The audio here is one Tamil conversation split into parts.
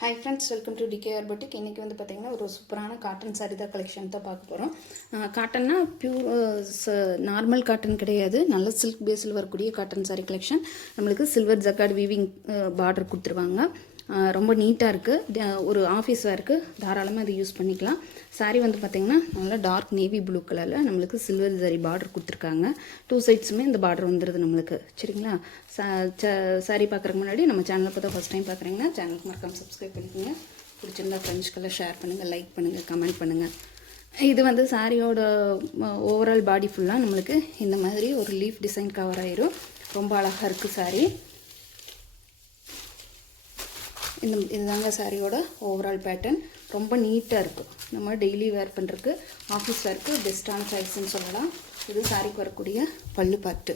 Hi friends, welcome to DKR Boutique. இன்னைக்கு வந்து பாத்தீங்கன்னா ஒரு சூப்பரான காட்டன் saree தான் கலெக்ஷன் தான் பார்க்க போறோம். காட்டன்னா பியூர் நார்மல் காட்டன் கிடையாது. நல்ல silk பேஸ்ல வரக்கூடிய காட்டன் saree கலெக்ஷன். நம்மளுக்கு சில்வர் ஜக்கார்ட் வீவிங் பார்டர் கொடுத்துருவாங்க. ரொம்ப நீட்டாக இருக்குது. ஒரு ஆஃபீஸ் வேருக்கு தாராளமாக அதை யூஸ் பண்ணிக்கலாம். சாரீ வந்து பார்த்திங்கன்னா நல்லா டார்க் நேவி ப்ளூ கலரில் நம்மளுக்கு சில்வர் ஜரி பார்டர் கொடுத்துருக்காங்க. 2 சைட்ஸுமே இந்த பார்டர் வந்துடுது நம்மளுக்கு. சரிங்களா? சாரீ பார்க்குறதுக்கு முன்னாடி நம்ம சேனலை பார்த்தா ஃபஸ்ட் டைம் பார்க்குறீங்கன்னா சேனலுக்கு மறக்காம சப்ஸ்கிரைப் பண்ணிக்கோங்க. பிடிச்சிருந்தா ஃப்ரெண்ட்ஸ்க்கெல்லாம் ஷேர் பண்ணுங்கள், லைக் பண்ணுங்கள், கமெண்ட் பண்ணுங்கள். இது வந்து சாரியோட ஓவரால் பாடி ஃபுல்லாக நம்மளுக்கு இந்த மாதிரி ஒரு லீஃப் டிசைன் கவர் ஆயிரும். ரொம்ப அழகாக இருக்குது சாரீ. இதுதாங்க சாரியோட ஓவரால் பேட்டர்ன். ரொம்ப நீட்டாக இருக்குது. நம்ம டெய்லி வேர் பண்ணுறதுக்கு ஆஃபீஸ் வேருக்கு பெஸ்ட்டான சாரீஸ்ன்னு சொல்லலாம். இது சாரிக்கு வரக்கூடிய பல்லு பாட்டு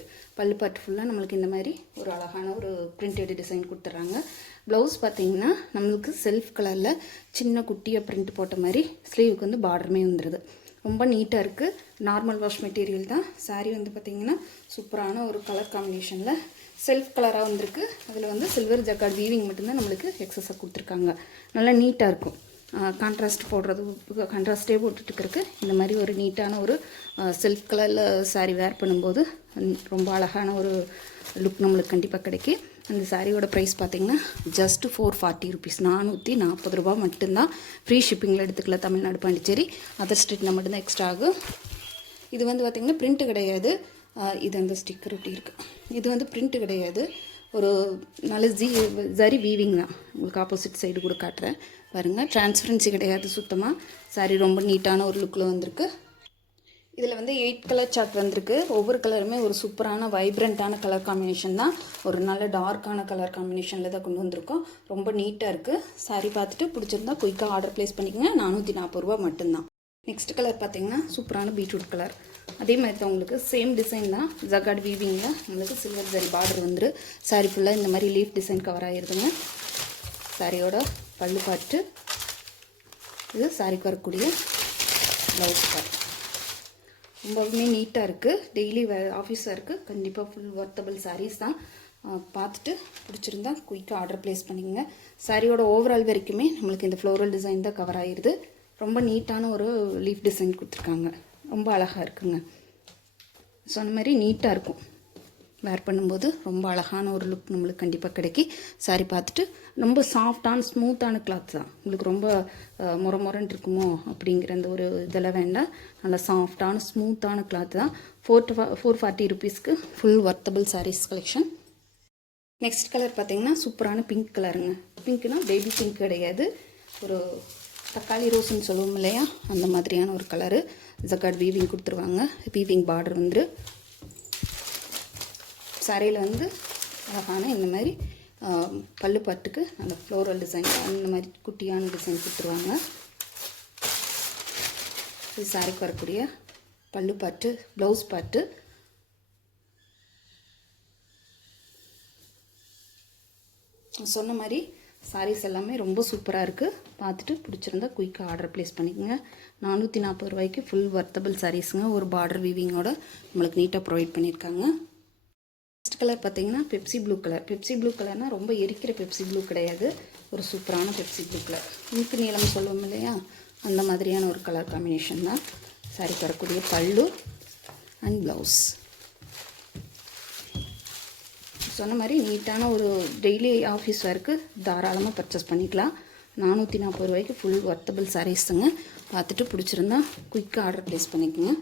ஃபுல்லாக நம்மளுக்கு இந்த மாதிரி ஒரு அழகான ஒரு பிரிண்டட் டிசைன் கொடுத்துட்றாங்க. ப்ளவுஸ் பார்த்திங்கன்னா நம்மளுக்கு செல்ஃப் கலரில் சின்ன குட்டியாக பிரிண்ட் போட்ட மாதிரி ஸ்லீவுக்கு வந்து பார்டருமே வந்துடுது. ரொம்ப நீட்டாக இருக்குது. நார்மல் வாஷ் மெட்டீரியல் தான். சாரீ வந்து பார்த்திங்கன்னா சூப்பரான ஒரு கலர் காம்பினேஷனில் செல்ஃப் கலராக வந்திருக்கு. அதில் வந்து சில்வர் ஜக்கார்ட் வீவிங் மட்டும்தான் நம்மளுக்கு எக்ஸஸாக கொடுத்துருக்காங்க. நல்லா நீட்டாக இருக்கும். கான்ட்ராஸ்ட் போடுறது கான்ட்ராஸ்டே போட்டுட்டுருக்கு. இந்த மாதிரி ஒரு நீட்டான ஒரு செல்ஃப் கலரில் சாரீ வேர் பண்ணும்போது ரொம்ப அழகான ஒரு லுக் நம்மளுக்கு கண்டிப்பாக கிடைக்கும். அந்த சாரியோட ப்ரைஸ் பார்த்திங்கன்னா ஜஸ்ட் 440 ருபீஸ், 440 ரூபா மட்டும்தான். ஃப்ரீ ஷிப்பிங்கில் எடுத்துக்கலாம். தமிழ்நாடு, பாண்டிச்சேரி, அதர் ஸ்டேட்டில் மட்டும்தான் எக்ஸ்ட்ரா ஆகும். இது வந்து பார்த்திங்கன்னா பிரிண்ட்டு கிடையாது. இது அந்த ஸ்டிக்கர் ஒட்டி இருக்குது. இது வந்து பிரிண்ட்டு கிடையாது. ஒரு நல்ல ஜரி வீவிங் தான். உங்களுக்கு ஆப்போசிட் சைடு கூட காட்டுறேன் பாருங்கள். டிரான்ஸ்பரன்சி கிடையாது சுத்தமாக. சாரி ரொம்ப நீட்டான ஒரு லுக்கில் வந்திருக்கு. இதில் வந்து 8 கலர் சார்ட் வந்திருக்கு. ஒவ்வொரு கலருமே ஒரு சூப்பரான வைப்ரண்ட்டான கலர் காம்பினேஷன் தான். ஒரு நல்ல டார்க்கான கலர் காம்பினேஷனில் தான் கொண்டு வந்திருக்கோம். ரொம்ப நீட்டாக இருக்குது. சாரி பார்த்துட்டு பிடிச்சிருந்தா குயிக்காக ஆர்டர் ப்ளேஸ் பண்ணிக்கோங்க. 440 ரூபா மட்டும்தான். நெக்ஸ்ட் கலர் பார்த்திங்கன்னா சூப்பரான பீட்ரூட் கலர். அதே மாதிரி தான் உங்களுக்கு சேம் டிசைன் தான். ஜக்கார்ட் வீவிங்கில் நம்மளுக்கு சில்வர் ஜரி பார்டர் வந்துரு. சாரி ஃபுல்லாக இந்த மாதிரி லீஃப் டிசைன் கவர் ஆகிருதுங்க. சாரியோட பல்லு பாட்டு. இது சாரிக்கு வரக்கூடிய ப்ளவுஸ் பார்ட். ரொம்பவுமே நீட்டாக இருக்குது. டெய்லி ஆஃபீஸ் இருக்குது. கண்டிப்பாக ஃபுல் ஒர்த்தபிள் சாரீஸ் தான். பார்த்துட்டு பிடிச்சிருந்தா குயிக்காக ஆர்டர் ப்ளேஸ் பண்ணிக்கோங்க. சாரியோட ஓவரால் வரைக்குமே நம்மளுக்கு இந்த ஃப்ளோரல் டிசைன் தான் கவர் ஆகிடுது. ரொம்ப நீட்டான ஒரு லீஃப் டிசைன் கொடுத்துருக்காங்க. ரொம்ப அழகாக இருக்குங்க. ஸோ அந்த மாதிரி நீட்டாக இருக்கும். வேர் பண்ணும்போது ரொம்ப அழகான ஒரு லுக் நம்மளுக்கு கண்டிப்பாக கிடைக்கி. சாரி பார்த்துட்டு ரொம்ப சாஃப்டான ஸ்மூத்தான கிளாத் தான். உங்களுக்கு ரொம்ப முறன்னு இருக்குமோ அப்படிங்கிற அந்த ஒரு இதெல்லாம் வேண்டாம். நல்லா சாஃப்டான ஸ்மூத்தான கிளாத் தான். 440 ருபீஸ்க்கு full worthable saris collection. Next colour பார்த்திங்கன்னா சூப்பரான பிங்க் கலருங்க. பிங்க்னா பேபி பிங்க் கிடையாது. ஒரு தக்காளி ரோஸ்ன்னு சொல்லுவோம் இல்லையா, அந்த மாதிரியான ஒரு கலரு. ஜக்கார்ட் வீவிங் கொடுத்துருவாங்க. வீவிங் பார்டர் வந்து சாரியில் வந்து அழகான இந்த மாதிரி பல்லு பாட்டுக்கு அந்த ஃப்ளோரல் டிசைன் அந்த மாதிரி குட்டியான டிசைன் கொடுத்துருவாங்க. இது சாரிக்கு வரக்கூடிய பல்லு பாட்டு, ப்ளவுஸ் பாட்டு. சொன்ன மாதிரி சாரீஸ் எல்லாமே ரொம்ப சூப்பராக இருக்குது. பார்த்துட்டு பிடிச்சிருந்தா குயிக்காக ஆர்டர் ப்ளேஸ் பண்ணிக்கோங்க. 440 ரூபாய்க்கு ஃபுல் ஒர்த்தபிள் சாரீஸுங்க. ஒரு பார்டர் வீவிங்கோட நம்மளுக்கு நீட்டாக ப்ரொவைட் பண்ணியிருக்காங்க. நெக்ஸ்ட் கலர் பார்த்திங்கன்னா Pepsi blue colour. Pepsi blue கலர்னால் ரொம்ப எரிக்கிற பெப்சி ப்ளூ கிடையாது. ஒரு சூப்பரான பெப்சி ப்ளூ கலர். இங்கு நீளம் சொல்லுவோம் இல்லையா, அந்த மாதிரியான ஒரு கலர் காம்பினேஷன் தான். சாரிக்கு வரக்கூடிய பல்லு அண்ட் ப்ளவுஸ். சொன்ன மாதிரி நீட்டான ஒரு டெய்லி ஆஃபீஸ் வேருக்கு தாராளமாக பர்ச்சேஸ் பண்ணிக்கலாம். 440 ரூபாய்க்கு ஃபுல் ஒர்த்தபிள் சாரீஸுங்க. பார்த்துட்டு பிடிச்சிருந்தா குயிக்காக ஆர்டர் ப்ளேஸ் பண்ணிக்கோங்க.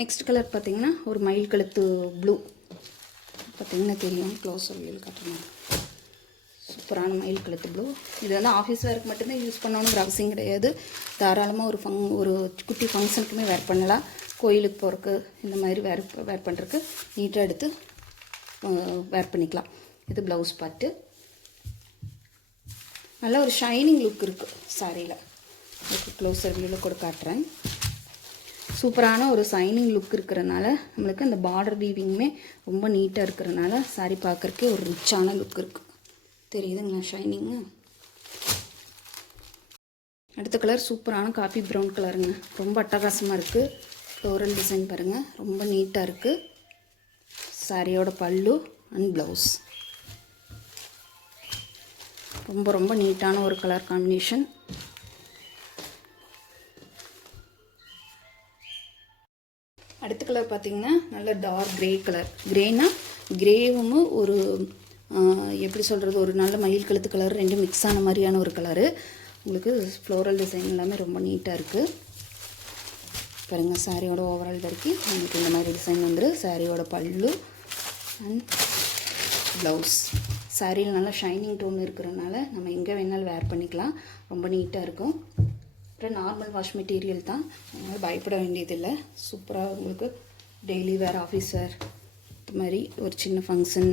நெக்ஸ்ட் கலர் பார்த்திங்கன்னா ஒரு மயில் கழுத்து ப்ளூ. பார்த்திங்கன்னா தெரியும், க்ளோஸ் வியூவில் காட்டுறேன். சூப்பரான மயில் கழுத்து ப்ளூ. இது வந்து ஆஃபீஸ் வேருக்கு மட்டும்தான் யூஸ் பண்ணணுங்கிற அவசியம் கிடையாது. தாராளமாக ஒரு குட்டி ஃபங்க்ஷனுக்குமே வேர் பண்ணலாம். கோயிலுக்கு போகிறக்கு இந்த மாதிரி வேர் பண்ணுறதுக்கு நீட்டாக எடுத்து வேர் பண்ணிக்கலாம். இது ப்ளவுஸ் பாட்டு. நல்ல ஒரு ஷைனிங் லுக் இருக்குது சாரியில். க்ளோஸர் வியூவில் கூட காட்டுறேன். சூப்பரான ஒரு ஷைனிங் லுக் இருக்கிறனால நம்மளுக்கு அந்த பார்டர் வீவிங்குமே ரொம்ப நீட்டாக இருக்கிறனால சாரி பார்க்குறக்கே ஒரு ரிச்சான லுக் இருக்குது. தெரியுதுங்களா ஷைனிங்கு? அடுத்த கலர் சூப்பரான காஃபி ப்ரௌன் கலருங்க. ரொம்ப அட்டகாசமாக இருக்குது. ஃப்ளோரல் டிசைன் பாருங்கள், ரொம்ப நீட்டாக இருக்குது. சாரியோட பல்லு அண்ட் ப்ளவுஸ் ரொம்ப ரொம்ப நீட்டான ஒரு கலர் காம்பினேஷன். அடுத்த கலர் பார்த்திங்கன்னா நல்ல டார்க் க்ரே கலர். க்ரேனா க்ரேவும் ஒரு எப்படி சொல்கிறது, ஒரு நல்ல மயில் கழுத்து கலர் ரெண்டும் மிக்ஸ் ஆன மாதிரியான ஒரு கலரு. உங்களுக்கு ஃப்ளோரல் டிசைன் எல்லாமே ரொம்ப நீட்டாக இருக்குது. பாருங்கள், சாரியோட ஓவரால் வரைக்கும் நமக்கு இந்த மாதிரி டிசைன் வந்துடும். சாரியோட பல்லு அண்ட் ப்ளவுஸ். சாரியில் நல்லா ஷைனிங் டோன் இருக்கிறதுனால நம்ம எங்கே வேணாலும் வேர் பண்ணிக்கலாம். ரொம்ப நீட்டாக இருக்கும். அப்புறம் நார்மல் வாஷ் மெட்டீரியல் தான், அதனால் பயப்பட வேண்டியதில்லை. சூப்பராக உங்களுக்கு டெய்லி வேர், ஆஃபீஸ் வேர், இது மாதிரி ஒரு சின்ன ஃபங்க்ஷன்,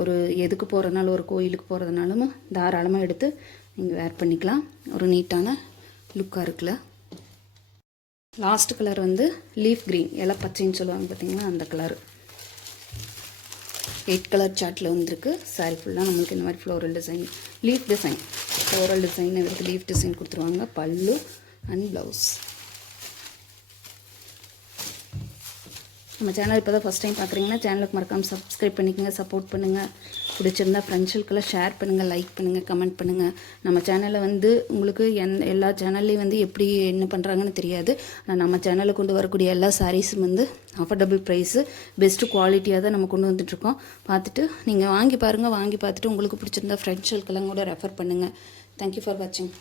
ஒரு எதுக்கு போகிறதுனால, ஒரு கோயிலுக்கு போகிறதுனாலும் தாராளமாக எடுத்து நீங்கள் வேர் பண்ணிக்கலாம். ஒரு நீட்டான லுக்காக இருக்குல்ல. லாஸ்ட் கலர் வந்து லீஃப் க்ரீன், இலை பச்சைன்னு சொல்லுவாங்க பார்த்தீங்கன்னா, அந்த கலர் 8 கலர் சார்ட்டில் வந்துருக்கு. சாரி ஃபுல்லாக நம்மளுக்கு இந்த மாதிரி floral design, leaf design, floral design இவருக்கு லீஃப் டிசைன் கொடுத்துருவாங்க. பல்லு அண்ட் ப்ளவுஸ். நம்ம சேனல் இப்போ தான் ஃபஸ்ட் டைம் பார்க்குறீங்கன்னா சேனலுக்கு மறக்காமல் சப்ஸ்கிரைப் பண்ணிக்கோங்க, சப்போர்ட் பண்ணுங்கள். பிடிச்சிருந்தா ஃப்ரெண்ட்ஸுக்கெல்லாம் ஷேர் பண்ணுங்கள், லைக் பண்ணுங்கள், கமெண்ட் பண்ணுங்கள். நம்ம சேனலில் வந்து உங்களுக்கு எல்லா சேனல்லையும் வந்து எப்படி என்ன பண்ணுறாங்கன்னு தெரியாது. ஆனால் நம்ம சேனலில் கொண்டு வரக்கூடிய எல்லா சாரீஸும் வந்து அஃபோர்டபுள் ப்ரைஸு, பெஸ்ட்டு குவாலிட்டியாக தான் நம்ம கொண்டு வந்துட்டுருக்கோம். பார்த்துட்டு நீங்கள் வாங்கி பாருங்கள். வாங்கி பார்த்துட்டு உங்களுக்கு பிடிச்சிருந்தா ஃப்ரெண்ட்ஸுக்கெல்லாம் கூட ரெஃபர் பண்ணுங்கள். தேங்க்யூ ஃபார் வாட்சிங்.